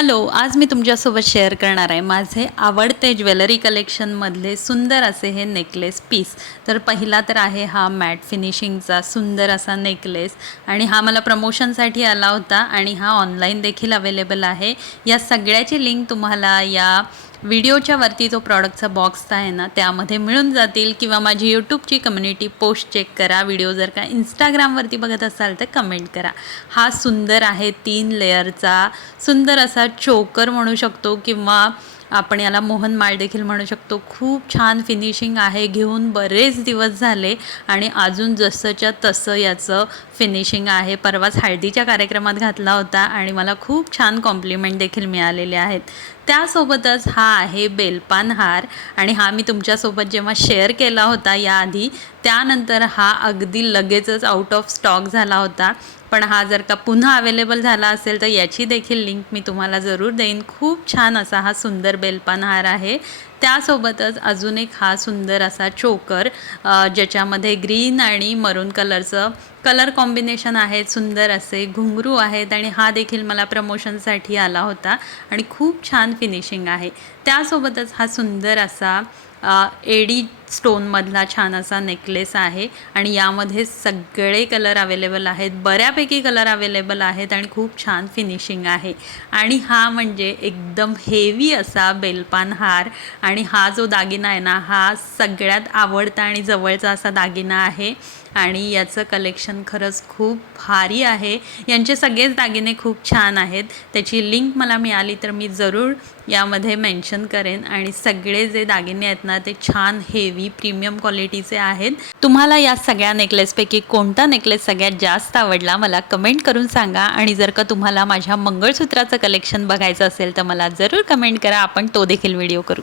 Hello, आज मी तुमच्यासोबत share करणार आहे माझे आवडते ज्वेलरी कलेक्शनमधले सुंदर असे हे नेकलेस पीस। तर पहिला तर आहे हा मॅट फिनिशिंगचा सुंदर असा नेकलेस आणि हा मला प्रमोशनसाठी आला होता आणि हा ऑनलाईन देखील अवेलेबल आहे। या सगळ्याची लिंक तुम्हाला या व्हिडिओच्या वरती जो प्रॉडक्टचा बॉक्स आहे ना त्यामध्ये मिळून जातील किंवा माझी यूट्यूबची कम्युनिटी पोस्ट चेक करा। व्हिडिओ जर का इंस्टाग्रामवरती बघत असाल तर कमेंट करा। हा सुंदर आहे 3 लेयरचा सुंदर असा चोकर म्हणू शकतो किंवा आपण याला मोहनमाळ देखील म्हणू शकतो। खूप छान फिनिशिंग आहे, घेऊन बरेच दिवस झाले आणि अजून जसंच्या तसं याचं फिनिशिंग आहे। परवाच हळदीच्या कार्यक्रमात घातला होता आणि मला खूप छान कॉम्प्लिमेंट देखील मिळालेले आहेत। त्यासोबतच हा आहे बेलपान हार आणि हा मी तुमच्यासोबत जेव्हा शेअर केला होता याआधी त्यानंतर हा अगदी लगेचच आउट ऑफ स्टॉक झाला होता। पण हा जर का पुन्हा अवेलेबल झाला असेल तर याची देखील लिंक मी तुम्हाला जरूर देईन। खूप छान असा हा सुंदर बेलपान हार आहे। त्यासोबतच अजून एक हा सुंदर असा चोकर ज्याच्यामध्ये ग्रीन आणि मरून कलरचं कलर कॉम्बिनेशन आहे। सुंदर असे घुंगरू आहेत आणि हा देखील मला प्रमोशनसाठी आला होता आणि खूप छान फिनिशिंग आहे। त्यासोबतच हा सुंदर असा एडी स्टोनमधला छान असा नेकलेस आहे आणि यामध्ये सगळे कलर अवेलेबल आहेत, बऱ्यापैकी कलर अवेलेबल आहेत आणि खूप छान फिनिशिंग आहे। आणि हा म्हणजे एकदम हेवी असा बेलपान हार आणि हा जो दागिना आहे ना हा सगळ्यात आवडता आणि जवळचा असा दागिना आहे आणि याचं कलेक्शन खरंच खूप भारी आहे। यांचे सगळेच दागिने खूप छान आहेत। त्याची लिंक मला मिळाली तर मी जरूर यामध्ये मेन्शन करेन आणि सगळे जे दागिने आहेत ना ते छान हेवी प्रीमियम क्वालिटीचे आहेत। तुम्हाला या सगळ्या नेकलेसपैकी कोणता नेकलेस सगळ्यात जास्त आवडला मला कमेंट करून सांगा आणि जर का तुम्हाला माझ्या मंगळसूत्राचं कलेक्शन बघायचं असेल तर मला जरूर कमेंट करा, आपण तो देखील व्हिडिओ करू।